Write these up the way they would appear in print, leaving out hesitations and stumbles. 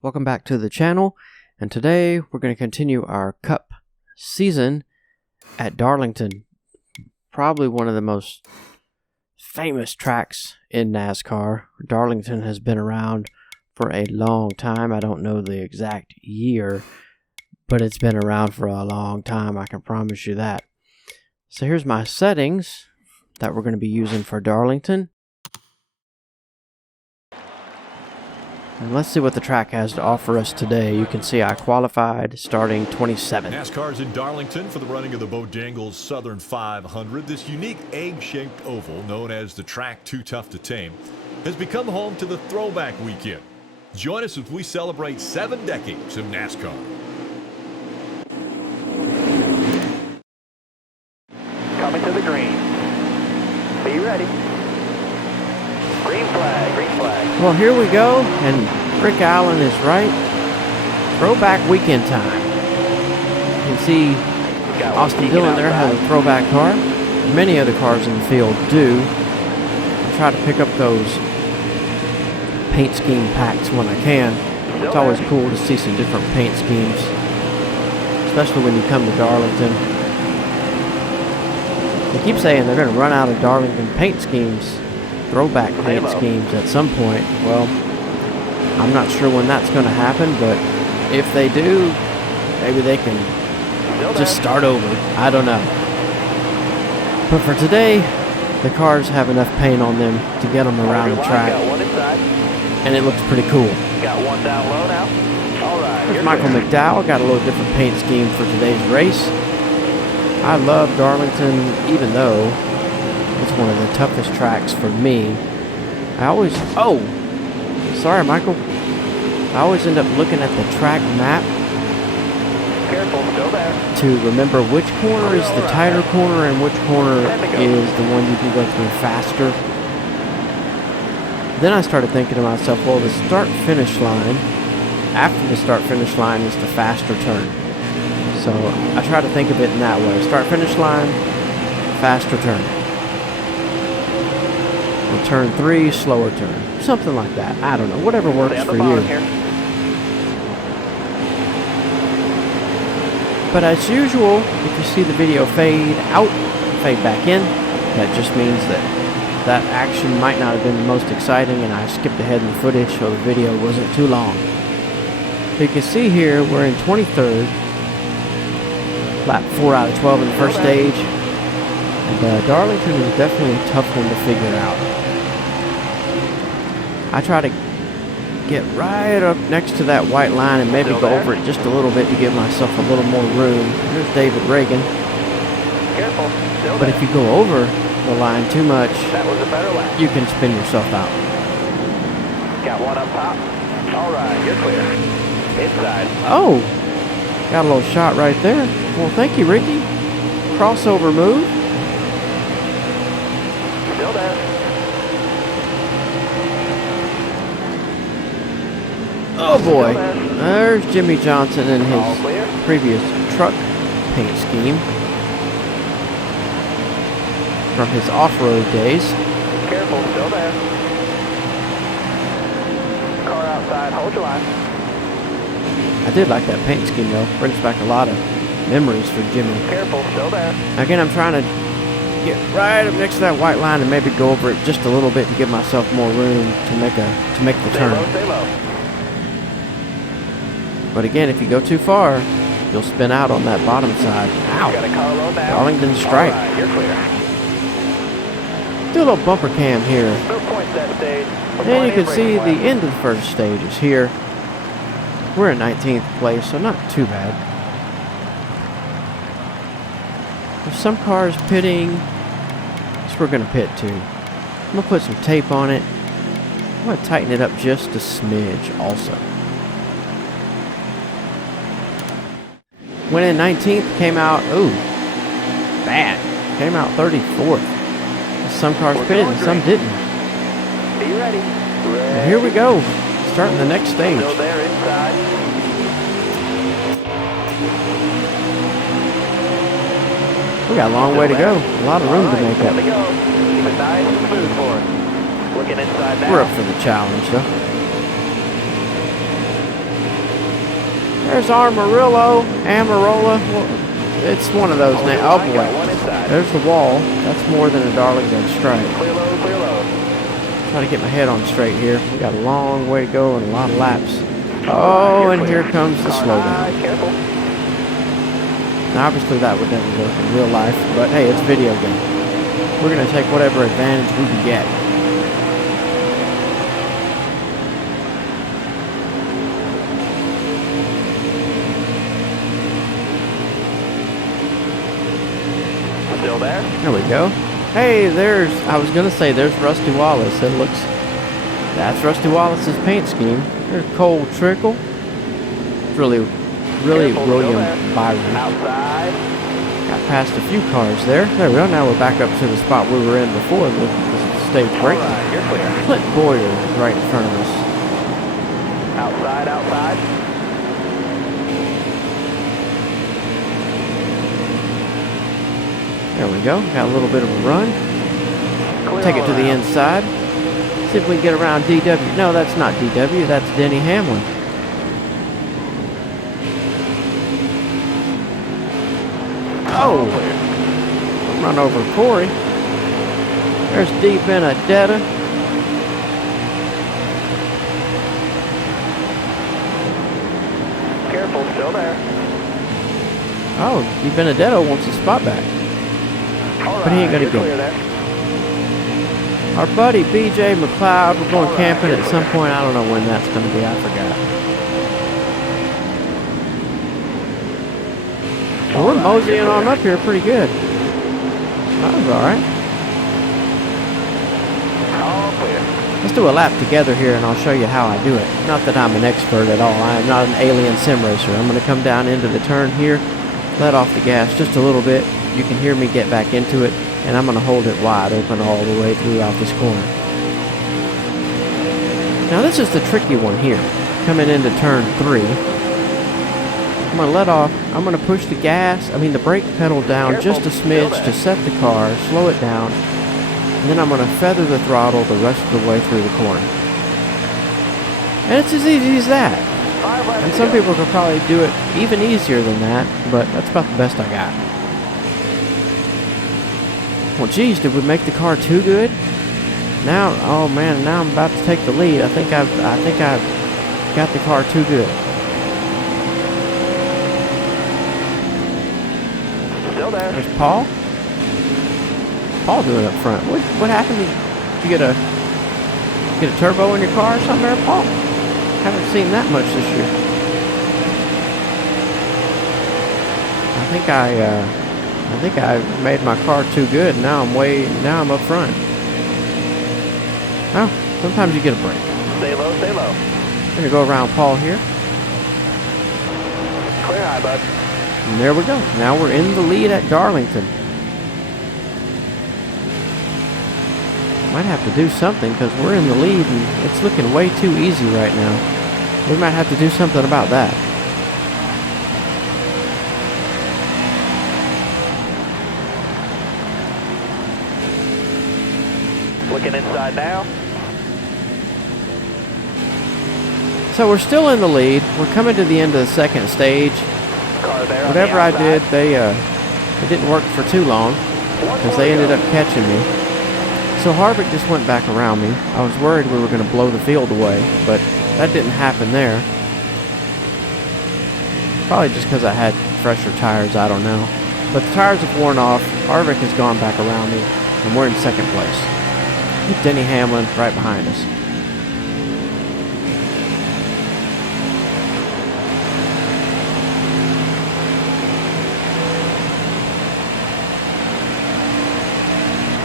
Welcome back to the channel, and today we're going to continue our Cup season at Darlington. Probably one of the most famous tracks in NASCAR. Darlington has been around for a long time. I don't know the exact year, but it's been around for a long time, I can promise you that. So here's my settings that we're going to be using for Darlington. And let's see what the track has to offer us today. You can see I qualified starting 27th. NASCAR's in Darlington for the running of the Bojangles Southern 500. This unique egg-shaped oval, known as the track Too Tough to Tame, has become home to the Throwback Weekend. Join us as we celebrate 7 decades of NASCAR. Coming to the green. Be ready. Green flag, green flag. Well, here we go, and Rick Allen is right. Throwback weekend time. You can see Austin Dillon there has a throwback car. Many other cars in the field do. I try to pick up those paint scheme packs when I can. It's always cool to see some different paint schemes, especially when you come to Darlington. They keep saying they're going to run out of Darlington paint schemes, throwback paint schemes at some point. Well, I'm not sure when that's going to happen, but if they do, maybe they can just start over. I don't know. But for today, the cars have enough paint on them to get them around the track, and it looks pretty cool. Got one down low now. All right. There's Michael McDowell, got a little different paint scheme for today's race. I love Darlington, even though it's one of the toughest tracks for me. Sorry, Michael. I always end up looking at the track map to remember which corner is the tighter corner and which corner is the one you can go through faster. Then I started thinking to myself, well, the start-finish line, after the start-finish line is the faster turn. So I try to think of it in that way. Start-finish line, faster turn. Or turn 3, slower turn. Something like that. I don't know. Whatever works for you. But as usual, if you see the video fade out, fade back in, that just means that action might not have been the most exciting and I skipped ahead in the footage so the video wasn't too long. But you can see here we're in 23rd. Lap 4 out of 12 in the first stage. And Darlington is definitely a tough one to figure out. I try to get right up next to that white line and maybe go over it just a little bit to give myself a little more room. There's David Reagan. Careful. But if you go over the line too much, that was a better lap. You can spin yourself out. Got one up top. All right, you're clear. Inside. Oh, got a little shot right there. Well, thank you, Ricky. Crossover move. Still there. Oh boy, there's Jimmy Johnson and his previous truck paint scheme from his off-road days. Careful, still there. Car outside, hold your line. I did like that paint scheme though, brings back a lot of memories for Jimmy. Careful, still there. Again, I'm trying to get right up next to that white line and maybe go over it just a little bit to give myself more room to make the turn. Stay low. But again, if you go too far, you'll spin out on that bottom side. Ow! Got a car low now. Darlington strike. All right, you're clear. Do a little bumper cam here. No points that stage. And you can see the end of the first stage is here. We're in 19th place, so not too bad. There's some cars pitting, so we're going to pit too. I'm going to put some tape on it. I'm going to tighten it up just a smidge also. Went in 19th, came out, bad. Came out 34th. Some cars pitted and some didn't. Be ready. And here we go, starting the next stage. Still there inside. We got a long way to go. A lot of room to make up. Keep it nice and smooth for us. Looking inside now. We're up for the challenge though. There's Amarillo. Well, it's one of those names. Oh boy. There's the wall. That's more than a Darlington stripe. Clear low, clear low. Try to get my head on straight here. We got a long way to go and a lot of laps. Oh, and here comes the slowdown. Careful. Now, obviously that would never work in real life, but hey, it's a video game. We're going to take whatever advantage we can get. Still there? There we go. Hey, I was going to say, there's Rusty Wallace. That's Rusty Wallace's paint scheme. There's Cole Trickle. It's really Careful, William Byron. Outside. Got past a few cars there. There we go. Now we're back up to the spot we were in before. This is stage break. Alright, you're clear. Clint Boyer is right in front of us. Outside, outside. There we go. Got a little bit of a run. Clear Take it to the around. inside. See if we can get around DW. No, that's not DW. That's Denny Hamlin. Oh! Run over Corey. There's D Benedetta. Careful, still there. Oh, D Benedetto wants his spot back. But he ain't gonna you're get clear it. there. Our buddy BJ McLeod, we're going camping at some point. I don't know when that's going to be. I forgot. Well, we're moseying on up here pretty good. That was alright. All clear. Let's do a lap together here and I'll show you how I do it. Not that I'm an expert at all. I am not an alien sim racer. I'm going to come down into the turn here, let off the gas just a little bit. You can hear me get back into it. And I'm going to hold it wide open all the way throughout this corner. Now this is the tricky one here. Coming into turn 3. I'm going to let off. I'm going to push the brake pedal down just a smidge to set the car, slow it down. And then I'm going to feather the throttle the rest of the way through the corner. And it's as easy as that. And some people could probably do it even easier than that, but that's about the best I got. Well, geez, did we make the car too good? Now, oh man, now I'm about to take the lead. I think I've got the car too good. Still there. There's Paul. Paul doing up front. What happened? Did you get a turbo in your car or something there, Paul? Haven't seen that much this year. I think I made my car too good. Now I'm up front. Oh, sometimes you get a break. Stay low, stay low. We're gonna go around Paul here. Clear high, bud. And there we go. Now we're in the lead at Darlington. Might have to do something because we're in the lead and it's looking way too easy right now. We might have to do something about that. Looking inside now. So we're still in the lead. We're coming to the end of the second stage. Car there. Whatever I did, it didn't work for too long because they ended up catching me. So Harvick just went back around me. I was worried we were going to blow the field away, but that didn't happen there. Probably just because I had fresher tires, I don't know. But the tires have worn off. Harvick has gone back around me, and we're in second place. With Denny Hamlin right behind us.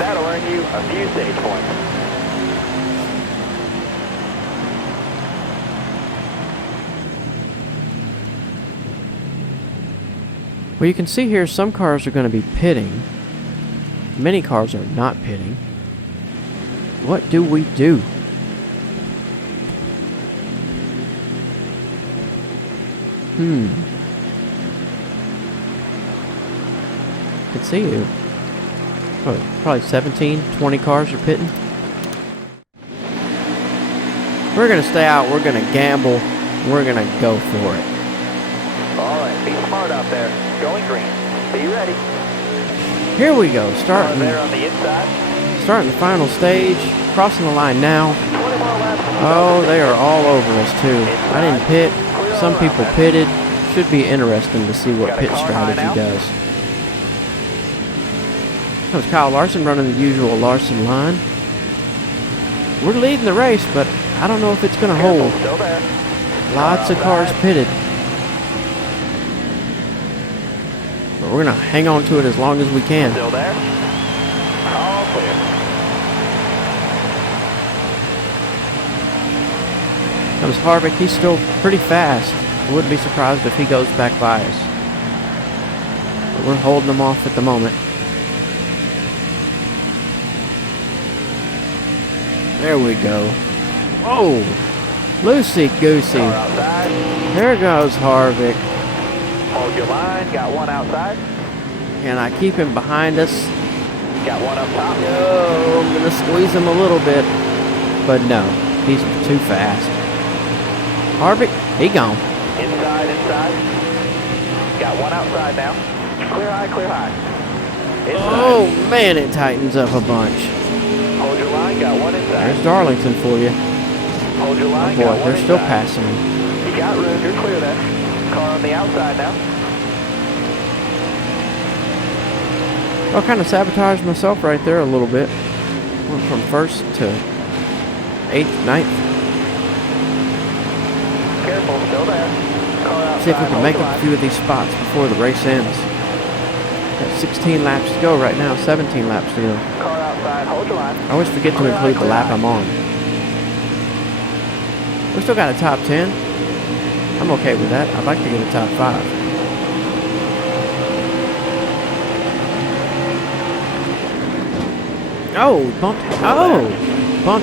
That'll earn you a few stage points. Well, you can see here some cars are going to be pitting. Many cars are not pitting. What do we do? Let's see you. Probably 17, 20 cars are pitting. We're going to stay out. We're going to gamble. We're going to go for it. right. Be smart out there. Going green. Be ready. Here we go, Car starting there on the inside. the final stage, crossing the line now. 20 more laps. Oh, they are all over us too. I didn't pit. Some people pitted. Should be interesting to see what pit strategy does. That was Kyle Larson running the usual Larson line. We're leading the race, but I don't know if it's going to hold. Still there. Lots of cars pitted. But we're going to hang on to it as long as we can. Still there. All clear. Comes Harvick. He's still pretty fast. I wouldn't be surprised if he goes back by us. But we're holding him off at the moment. There we go. Whoa! Loosey goosey. Car outside. There goes Harvick. Hold your line. Got one outside. Can I keep him behind us? Got one up top. No, I'm gonna squeeze him a little bit. But no, he's too fast. Harvick, he gone. Inside. Got one outside now. Clear high. Inside. Oh man, it tightens up a bunch. Hold your line. Got one inside. There's Darlington for you. Hold your Oh line. boy, Got one they're still inside. passing me. You got room. You're clear there. Car on the outside now. I kind of sabotaged myself right there a little bit. Went from first to 8th, 9th. Careful. Still there. Car outside. See if we can hold make the up a line. few of these spots before the race ends. Got 16 laps to go right now, 17 laps to go. Car outside. Hold your line. I always forget to include the lap I'm on. We still got a top 10. I'm okay with that. I'd like to get a top 5. Oh, bumped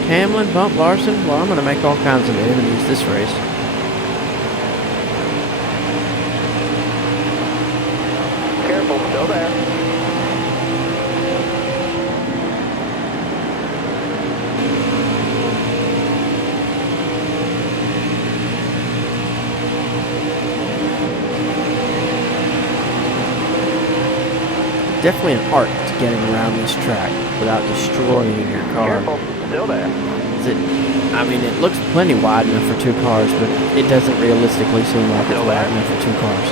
Hamlin, bumped Larson. Well, I'm going to make all kinds of enemies this race. Careful. Still there. Definitely an art to getting around this track without destroying your car. Careful. Still there. I mean, it looks plenty wide enough for 2 cars, but it doesn't realistically seem like it's wide enough for 2 cars.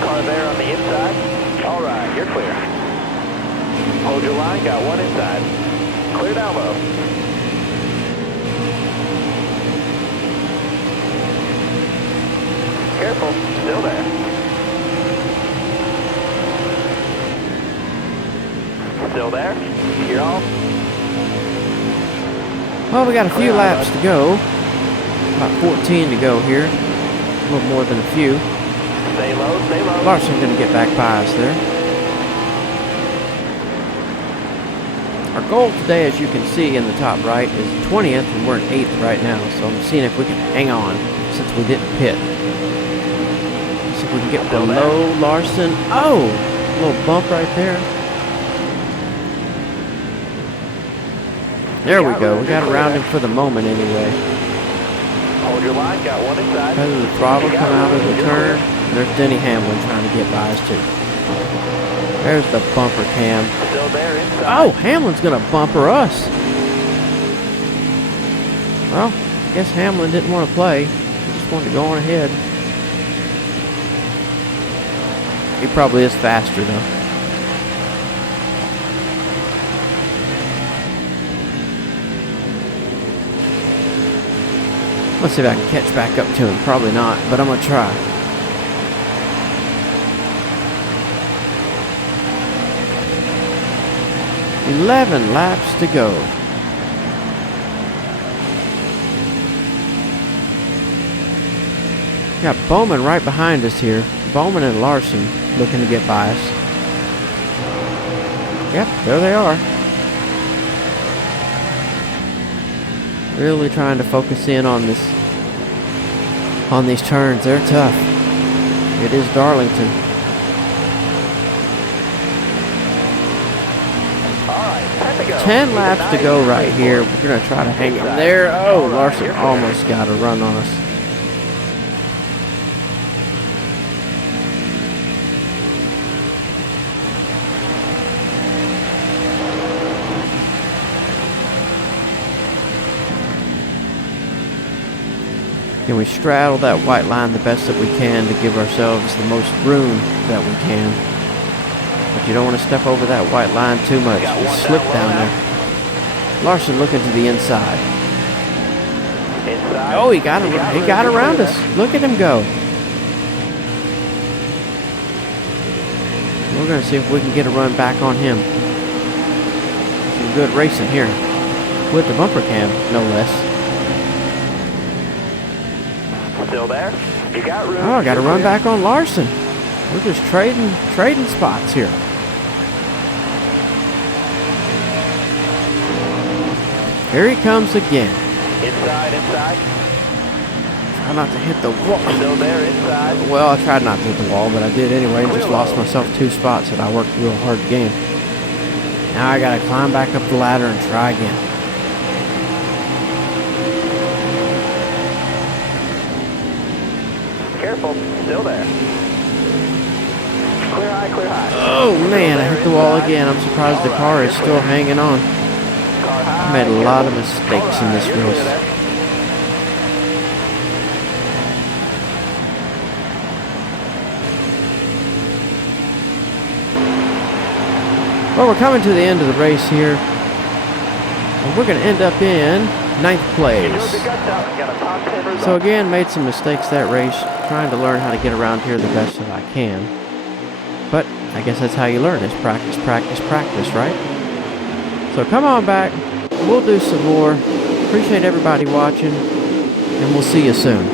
Car there on the inside. All right, you're clear. Hold your line. Got one inside. Clear down low. Careful. Still there. Still there. You're all. Well, we got a few laps to go. About 14 to go here. A little more than a few. Stay low. Stay low. Larson's going to get back by us there. Our goal today, as you can see in the top right, is 20th, and we're in 8th right now. So I'm seeing if we can hang on since we didn't pit. See if we can get Still below Larson. Oh, a little bump right there. There we go. We got around him for the moment anyway. Hold your line. Got one inside. Because of the throttle come out of the turn, there's Denny Hamlin trying to get by us too. There's the bumper cam. Still there inside. Oh, Hamlin's going to bumper us. Well, I guess Hamlin didn't want to play. He just wanted to go on ahead. He probably is faster though. Let's see if I can catch back up to him. Probably not, but I'm going to try. "11 laps to go." Got Bowman right behind us here. Bowman and Larson looking to get by us. Yep, there they are. Really trying to focus in on this, on these turns. They're tough. It is Darlington. All right, time to go. 10 laps to go right here. We're going to try to hang it there. Oh, Larson almost got a run on us. And we straddle that white line the best that we can to give ourselves the most room that we can. But you don't want to step over that white line too much. You slip down there. Larson looking to the inside. Oh, he got around us. Look at him go. We're going to see if we can get a run back on him. Some good racing here. With the bumper cam, no less. Still there? You got room. Oh, I got to run back on Larson. We're just trading spots here. Here he comes again. Inside. Try not to hit the wall. Still there, inside. Well, I tried not to hit the wall, but I did anyway and just lost myself 2 spots that I worked real hard to gain. Now I got to climb back up the ladder and try again. Careful, still there. Clear high. Oh man, I hit the wall again. I'm surprised the car is still hanging on. I made a lot of mistakes in this race. Well, we're coming to the end of the race here. And we're going to end up in 9th place. So again, made some mistakes that race, trying to learn how to get around here the best that I can. But I guess that's how you learn, is practice, right? So come on back. We'll do some more. Appreciate everybody watching, and we'll see you soon.